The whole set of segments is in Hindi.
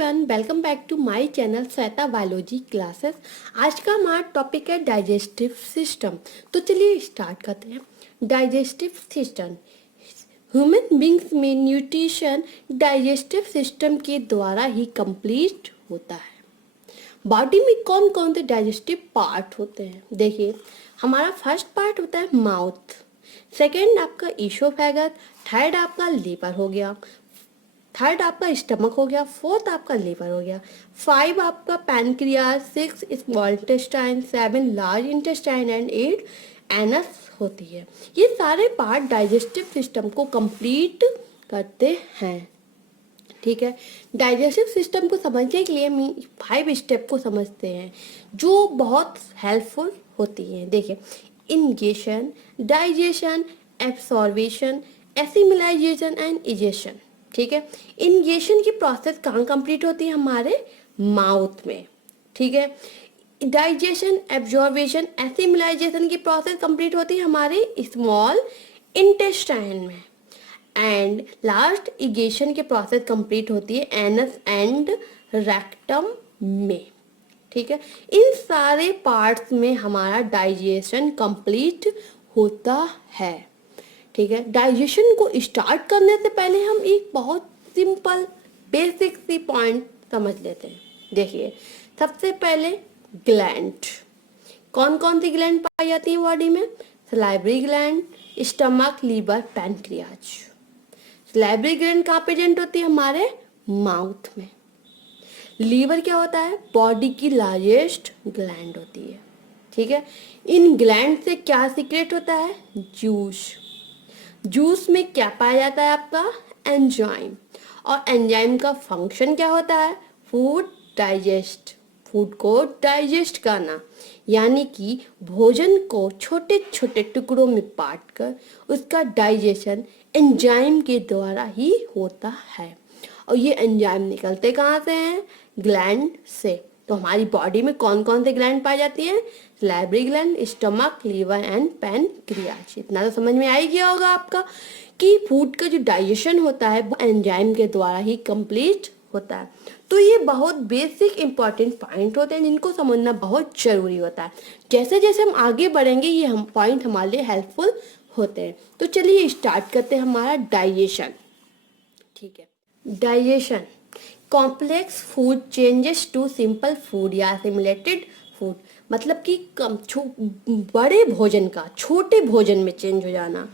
Everyone, welcome back to my channel Shweta biology classes. आज का हमारा टॉपिक है डाइजेस्टिव सिस्टम। तो चलिए स्टार्ट करते हैं। डाइजेस्टिव सिस्टम, ह्यूमन बींग्स में न्यूट्रिशन डाइजेस्टिव सिस्टम के द्वारा ही कंप्लीट होता है। बॉडी में कौन कौन से डाइजेस्टिव पार्ट होते हैं? देखिए, हमारा फर्स्ट पार्ट होता है माउथ, सेकेंड आपका ईसोफेगस, थर्ड आपका लीवर हो गया, थर्ड आपका स्टमक हो गया, फोर्थ आपका लीवर हो गया, फाइव आपका pancreas, six small intestine, seven large intestine and eight anus होती है। ये सारे पार्ट डाइजेस्टिव सिस्टम को कंप्लीट करते हैं। ठीक है, डाइजेस्टिव सिस्टम को समझने के लिए हम 5 स्टेप को समझते हैं जो बहुत हेल्पफुल होती हैं। देखिए, ingestion, digestion, एब्सॉर्बेशन, assimilation and egestion. ठीक है, इंगेशन की प्रोसेस कहाँ कंप्लीट होती है? हमारे माउथ में। ठीक है, डाइजेशन, एब्जॉर्बेशन, एसिमिलाइजेशन की प्रोसेस कंप्लीट होती है हमारे स्मॉल इंटेस्टाइन में, एंड लास्ट इगेशन की प्रोसेस कंप्लीट होती है एनस एंड रेक्टम में। ठीक है, इन सारे पार्ट्स में हमारा डाइजेशन कंप्लीट होता है। ठीक है, डाइजेशन को स्टार्ट करने से पहले हम एक बहुत सिंपल बेसिक सी पॉइंट समझ लेते हैं। देखिए, सबसे पहले ग्लैंड, कौन कौन सी ग्लैंड पाई जाती है बॉडी में? Salivary gland, stomach, liver, pancreas. Salivary gland कहाँ प्रेजेंट होती है? हमारे माउथ में। लीवर क्या होता है? बॉडी की लार्जेस्ट ग्लैंड होती है। ठीक है, इन ग्लैंड से क्या सीक्रेट होता है? जूस। जूस में क्या पाया जाता है? आपका एंजाइम। और एंजाइम का फंक्शन क्या होता है? फूड डाइजेस्ट, फूड को डाइजेस्ट करना, यानी कि भोजन को छोटे छोटे टुकड़ों में बांट कर उसका डाइजेशन एंजाइम के द्वारा ही होता है। और ये एंजाइम निकलते कहाँ से हैं? ग्लैंड से। तो हमारी बॉडी में कौन कौन से ग्लैंड पाए जाती हैं? Salivary gland, stomach, liver and pancreas. इतना तो समझ में आ ही गया होगा आपका कि फूड का जो डाइजेशन होता है वो एंजाइम के द्वारा ही कंप्लीट होता है। तो ये बहुत बेसिक इंपॉर्टेंट पॉइंट होते हैं जिनको समझना बहुत जरूरी होता है। जैसे जैसे हम आगे बढ़ेंगे ये हम पॉइंट हमारे लिए हेल्पफुल होते हैं। तो चलिए स्टार्ट करते हैं हमारा डाइजेशन। ठीक है, digestion, complex food changes to simple food या सिमुलेटेड फूड, मतलब कि बड़े भोजन का छोटे भोजन में चेंज हो जाना,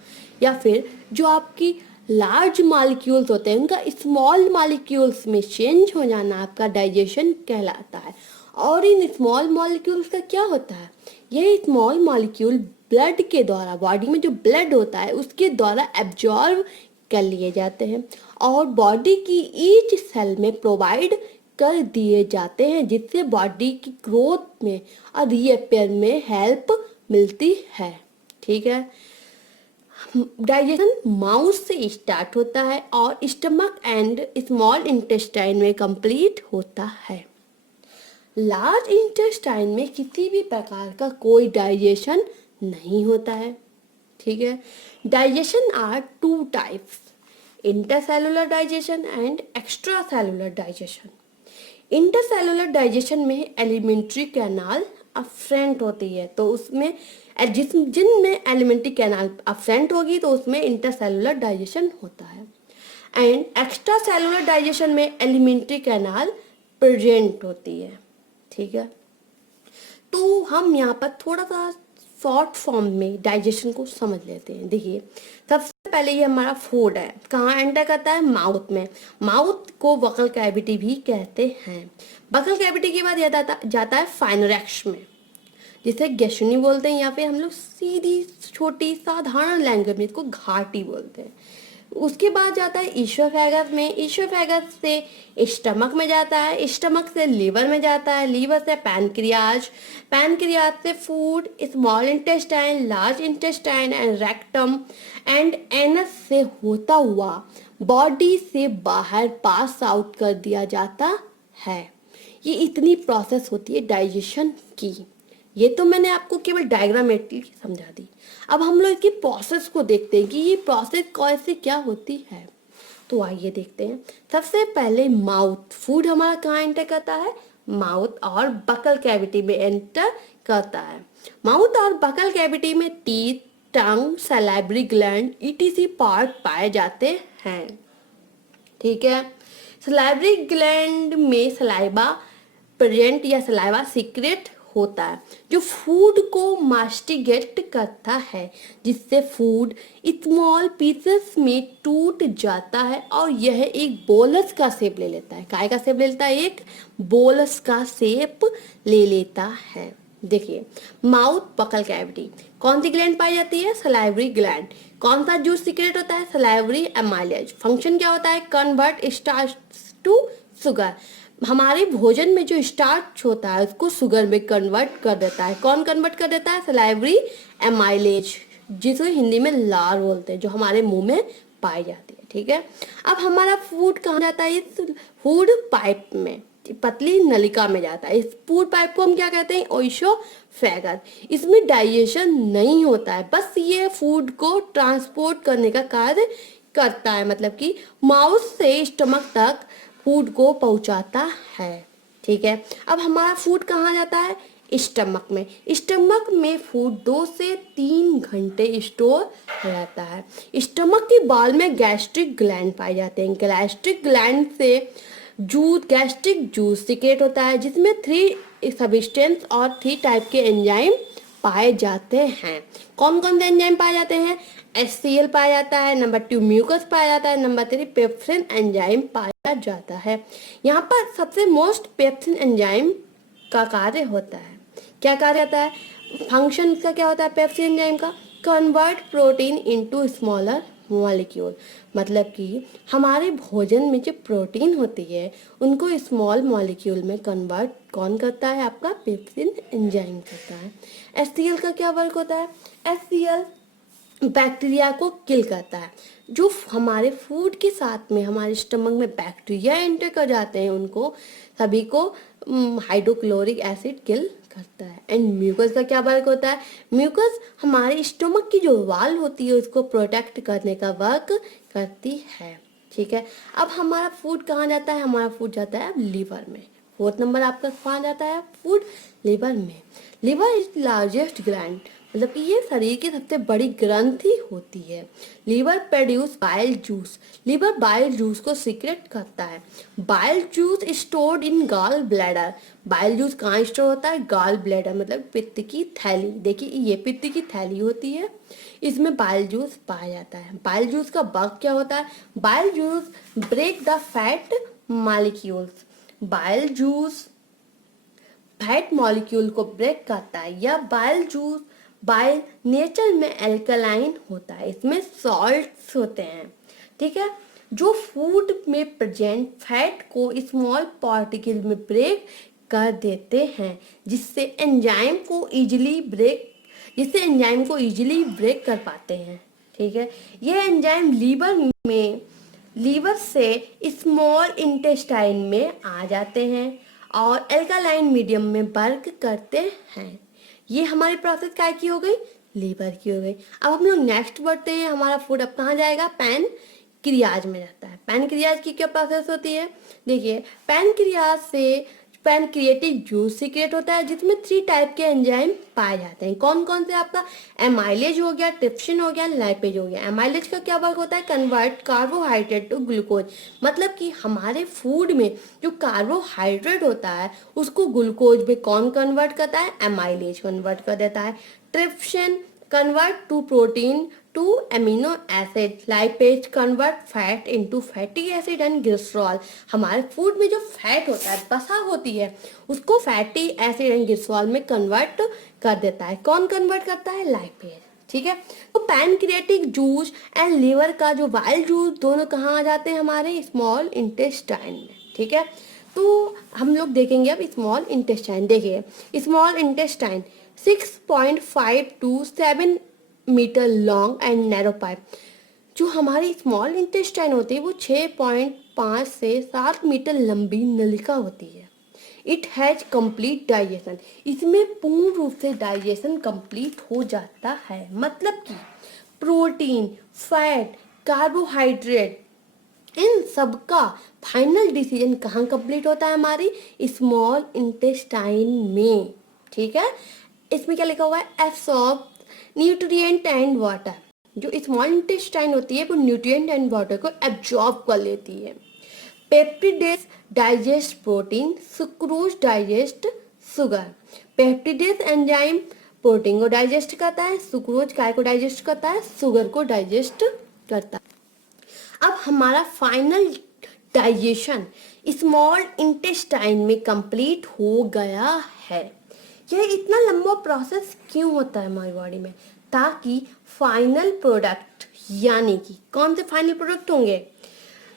या फिर जो आपकी लार्ज मॉलिक्यूल्स होते हैं उनका स्मॉल मॉलिक्यूल्स में चेंज हो जाना आपका डाइजेशन कहलाता है। और इन स्मॉल मॉलिक्यूल्स का क्या होता है? ये स्मॉल मॉलिक्यूल ब्लड के द्वारा, बॉडी में जो ब्लड होता है उसके द्वारा एब्जॉर्ब कर लिए जाते हैं और बॉडी की ईच सेल में प्रोवाइड कर दिए जाते हैं, जिससे बॉडी की ग्रोथ में और रिपेयर में हेल्प मिलती है। ठीक है, डाइजेशन माउथ से स्टार्ट होता है और स्टमक एंड स्मॉल इंटेस्टाइन में कंप्लीट होता है। लार्ज इंटेस्टाइन में किसी भी प्रकार का कोई डाइजेशन नहीं होता है। ठीक है, digestion are 2 types, intercellular digestion and extra cellular digestion. Intercellular digestion में एलिमेंट्री कैनाल अफ्रेंट होती है, तो उसमें जिनमें एलिमेंट्री कैनाल अफ्रेंट होगी तो उसमें इंटरसेलुलर डाइजेशन होता है। एंड एक्स्ट्रा सेलुलर डाइजेशन में एलिमेंट्री कैनाल प्रेजेंट होती है। ठीक है, तो हम यहाँ पर थोड़ा सा शॉर्ट फॉर्म में डाइजेशन को समझ लेते हैं। देखिए, सबसे पहले ये हमारा फूड है, कहाँ एंटर करता है? माउथ में। माउथ को बकल कैविटी भी कहते हैं। बकल कैविटी के बाद जाता है फाइनोरेक्स में, जिसे गैस्ट्रनी बोलते हैं, या फिर हम लोग सीधी छोटी साधारण लैंग्वेज में इसको घाटी बोलते हैं। उसके बाद जाता है ईसोफेगस में, ईसोफेगस से स्टमक में जाता है, स्टमक से लीवर में जाता है, लीवर से पैनक्रियाज, पैनक्रियाज से food, small intestine, large intestine and rectum and anus से होता हुआ बॉडी से बाहर पास आउट कर दिया जाता है। ये इतनी प्रोसेस होती है डाइजेशन की। ये तो मैंने आपको केवल डायग्रामेटिकली समझा दी। अब हम लोग इसकी प्रोसेस को देखते हैं कि ये प्रोसेस कैसे क्या होती है। तो आइए देखते हैं। सबसे पहले माउथ, फूड हमारा कहाँ एंटर करता है? माउथ और बकल कैविटी में एंटर करता है। माउथ और बकल कैविटी में टीथ, टंग, सैलाइवरी ग्लैंड ईटीसी पार्ट पाए जाते हैं। ठीक है, सलाइवरी ग्लैंड में सलाइवा प्रेजेंट या सलाइवा सीक्रेट होता है जो फूड को मास्टिगेट करता है, जिससे फूड स्मॉल पीसेस में टूट जाता है और यह एक बोलस का शेप ले लेता है। काय का शेप ले लेता है? एक बोलस का शेप ले लेता है। देखिए, माउथ बकल कैविटी, कौन सी ग्लैंड पाई जाती है? Salivary gland. कौन सा जूस सीक्रेट होता है? Salivary amylase. फंक्शन क्या होता है? Convert starch to sugar. हमारे भोजन में जो स्टार्च होता है उसको शुगर में कन्वर्ट कर देता है। कौन कन्वर्ट कर देता है? सलाइवरी एमाइलेज, जिसे हिंदी में लार बोलते हैं, जो हमारे मुंह में पाई जाती है। ठीक है, अब हमारा फूड कहाँ जाता है? इस फूड पाइप में, पतली नलिका में जाता है। इस फूड पाइप को हम क्या कहते हैं? ओइसोफेगस। इसमें डाइजेशन नहीं होता है, बस ये फूड को ट्रांसपोर्ट करने का कार्य करता है, मतलब कि माउथ से स्टमक तक फूड को पहुंचाता है। ठीक है, अब हमारा फूड कहाँ जाता है? स्टमक में। स्टमक में फूड 2 से 3 घंटे स्टोर रहता है। स्टमक की बाल में गैस्ट्रिक ग्लैंड पाए जाते हैं। गैस्ट्रिक ग्लैंड से जूस, गैस्ट्रिक जूस सीक्रेट होता है, जिसमें 3 सब्सटेंस और 3 टाइप के एंजाइम पाए जाते हैं। कौन कौन से एंजाइम पाए जाते हैं? HCl पाया जाता है, नंबर 2 म्यूकस पाया जाता है, नंबर 3 पेप्सिन एंजाइम पाया जाता है। यहाँ पर सबसे मोस्ट पेप्सिन एंजाइम का कार्य होता है। क्या कार्य होता है? फंक्शन इसका क्या होता है पेप्सिन एंजाइम का? Convert protein into smaller molecule. मतलब कि हमारे भोजन में जो प्रोटीन होती है उनको स्मॉल मॉलिक्यूल में कन्वर्ट कौन करता है? आपका पेप्सिन एंजाइम करता है। HCl का क्या वर्क होता है? HCl बैक्टीरिया को किल करता है। जो हमारे फूड के साथ में हमारे स्टमक में बैक्टीरिया एंटर कर जाते हैं उनको सभी को हाइड्रोक्लोरिक एसिड किल करता है। एंड म्यूकस का क्या वर्क होता है? म्यूकस हमारे स्टमक की जो वाल होती है उसको प्रोटेक्ट करने का वर्क करती है। ठीक है, अब हमारा फूड कहाँ जाता है? हमारा फूड जाता है लीवर में। 4th नंबर आपका कहाँ जाता है? फूड लीवर में। लीवर इज लार्जेस्ट ग्लैंड, मतलब कि ये शरीर की सबसे बड़ी ग्रंथि होती है। Liver produce bile juice. Liver bile juice को सीक्रेट करता है। Bile juice stored in gall bladder. Bile juice कहाँ स्टोर होता है? गॉल ब्लैडर, मतलब पित्त की थैली। देखिए, ये पित्त की थैली होती है, इसमें बाइल जूस पाया जाता है। बाइल जूस का वर्क क्या होता है? Bile juice break the fat molecules. Bile juice fat molecule को ब्रेक करता है। या बाइल जूस बाइल नेचर में एल्कलाइन होता है, इसमें सॉल्ट्स होते हैं। ठीक है, जो फूड में प्रेजेंट फैट को स्मॉल पार्टिकल में ब्रेक कर देते हैं, जिससे एंजाइम को इजीली ब्रेक कर पाते हैं। ठीक है, ये एंजाइम लीवर से स्मॉल इंटेस्टाइन में आ जाते हैं और एल्कालाइन मीडियम में वर्क करते हैं। ये हमारी प्रोसेस क्या की हो गई? लीवर की हो गई। अब हम लोग नेक्स्ट बढ़ते हैं। हमारा फूड अब कहाँ जाएगा? पैनक्रियाज में जाता है। पैनक्रियाज की क्या प्रोसेस होती है? देखिए, पैनक्रियाज से पैनक्रिएटिक जूस सीक्रेट होता है, जिसमें 3 टाइप के एंजाइम पाए जाते हैं। कौन कौन से? आपका एमाइलेज हो गया, ट्रिप्सिन हो गया, लाइपेज हो गया। एमाइलेज का क्या वर्क होता है? Convert carbohydrate to glucose. मतलब कि हमारे फूड में जो कार्बोहाइड्रेट होता है उसको ग्लूकोज में कौन कन्वर्ट करता है? एमाइलेज कन्वर्ट कर देता है। Trypsin convert to protein to amino acid. Lipase convert fat into fatty acid and glycerol. हमारे फूड में जो फैट होता है, वसा होती है, उसको फैटी एसिड एंड ग्लिसरॉल में कन्वर्ट कर देता है। कौन कन्वर्ट करता है? लाइपेज। ठीक है, तो पैनक्रिएटिक जूस एंड लीवर का जो बाइल जूस दोनों कहाँ आ जाते हैं? हमारे स्मॉल इंटेस्टाइन में। ठीक है, तो हम लोग देखेंगे अब स्मॉल इंटेस्टाइन। देखिए, small intestine 6.5 to 7 metre long and narrow pipe. जो हमारी स्मॉल इंटेस्टाइन होती है वो 6.5 से 7 मीटर लंबी नलिका होती है। It has complete digestion. इसमें पूर्ण रूप से डाइजेशन कंप्लीट हो जाता है। मतलब कि प्रोटीन, फैट, कार्बोहाइड्रेट इन सबका फाइनल डिसीजन कहाँ कंप्लीट होता है? हमारी स्मॉल इंटेस्टाइन में। ठीक है, इसमें क्या लिखा हुआ है? Absorb nutrient and water. जो स्मॉल इंटेस्टाइन होती है वो न्यूट्रिएंट एंड वाटर को एब्जॉर्ब कर लेती है। Peptidase digest protein, sucrose digest sugar. Peptidase enzyme protein को डाइजेस्ट करता है, सुक्रोज काय को डाइजेस्ट करता है? शुगर को डाइजेस्ट करता है। अब हमारा फाइनल डाइजेशन स्मॉल इंटेस्टाइन में कंप्लीट हो गया है। यह इतना लंबा प्रोसेस क्यों होता है हमारी बॉडी में? ताकि फाइनल प्रोडक्ट, यानी कि कौन से फाइनल प्रोडक्ट होंगे?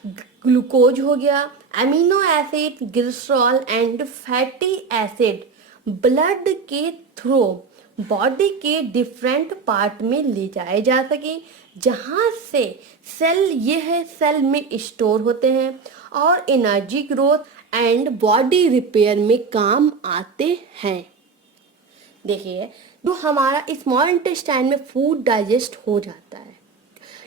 ग्लूकोज हो गया, amino acid, glycerol and fatty acid blood के थ्रू बॉडी के डिफरेंट पार्ट में ले जाए जा सके, जहाँ से सेल में स्टोर होते हैं और energy growth and body repair में काम आते हैं। देखिए, जो हमारा स्मॉल इंटेस्टाइन में फूड डाइजेस्ट हो जाता है,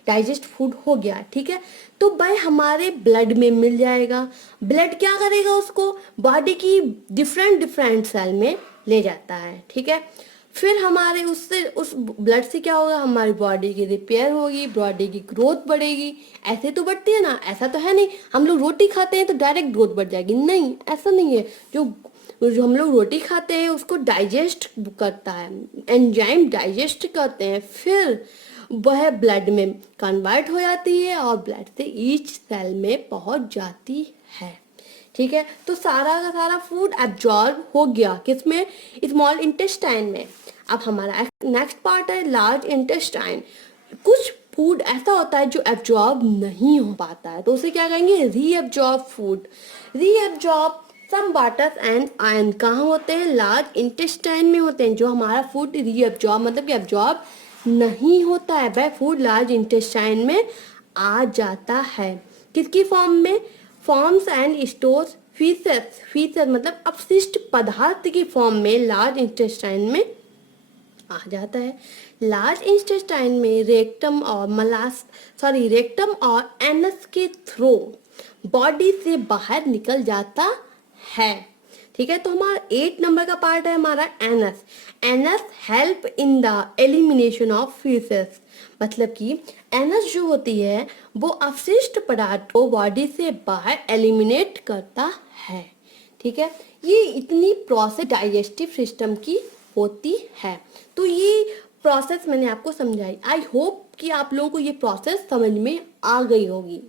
डाइजेस्ट फूड हो गया, ठीक है, तो भाई हमारे ब्लड में मिल जाएगा। ब्लड क्या करेगा? उसको बॉडी की डिफरेंट सेल में ले जाता है। ठीक है, फिर हमारे उस ब्लड से क्या होगा? हमारी बॉडी की रिपेयर होगी, बॉडी की ग्रोथ बढ़ेगी। ऐसे तो बढ़ती है ना, ऐसा तो है नहीं हम लोग रोटी खाते हैं तो डायरेक्ट ग्रोथ बढ़ जाएगी, नहीं, ऐसा नहीं है। जो हम लोग रोटी खाते हैं उसको डाइजेस्ट करता है, एंजाइम डाइजेस्ट करते हैं, फिर वह ब्लड में कन्वर्ट हो जाती है और ब्लड से ईच सेल में पहुंच जाती है। ठीक है, तो सारा का सारा फूड एब्जॉर्ब हो गया किसमें? स्मॉल इंटेस्टाइन में। अब हमारा नेक्स्ट पार्ट है लार्ज इंटेस्टाइन। कुछ फूड ऐसा होता है जो एब्जॉर्ब नहीं हो पाता है, तो उसे क्या कहेंगे? Reabsorb food. Reabsorb some waters and iron कहाँ होते हैं? लार्ज इंटेस्टाइन में होते हैं। जो हमारा फूड रीअब्जॉर्ब मतलब कि एब्जॉर्ब नहीं होता है, वह फूड लार्ज इंटेस्टाइन में आ जाता है। किसकी फॉर्म में? फॉर्म्स एंड स्टोर्स फीसेस मतलब अपशिष्ट पदार्थ की फॉर्म में लार्ज इंटेस्टाइन में आ जाता है। लार्ज इंटेस्टाइन में रेक्टम और एनस के थ्रू बॉडी से बाहर निकल जाता है। ठीक है, तो हमारा 8 नंबर का पार्ट है हमारा anus. Anus help in the elimination of faeces, मतलब कि एनस जो होती है वो अपशिष्ट पदार्थ को बॉडी से बाहर एलिमिनेट करता है। ठीक है, ये इतनी प्रोसेस डाइजेस्टिव सिस्टम की होती है। तो ये प्रोसेस मैंने आपको समझाई। आई होप कि आप लोगों को ये प्रोसेस समझ में आ गई होगी।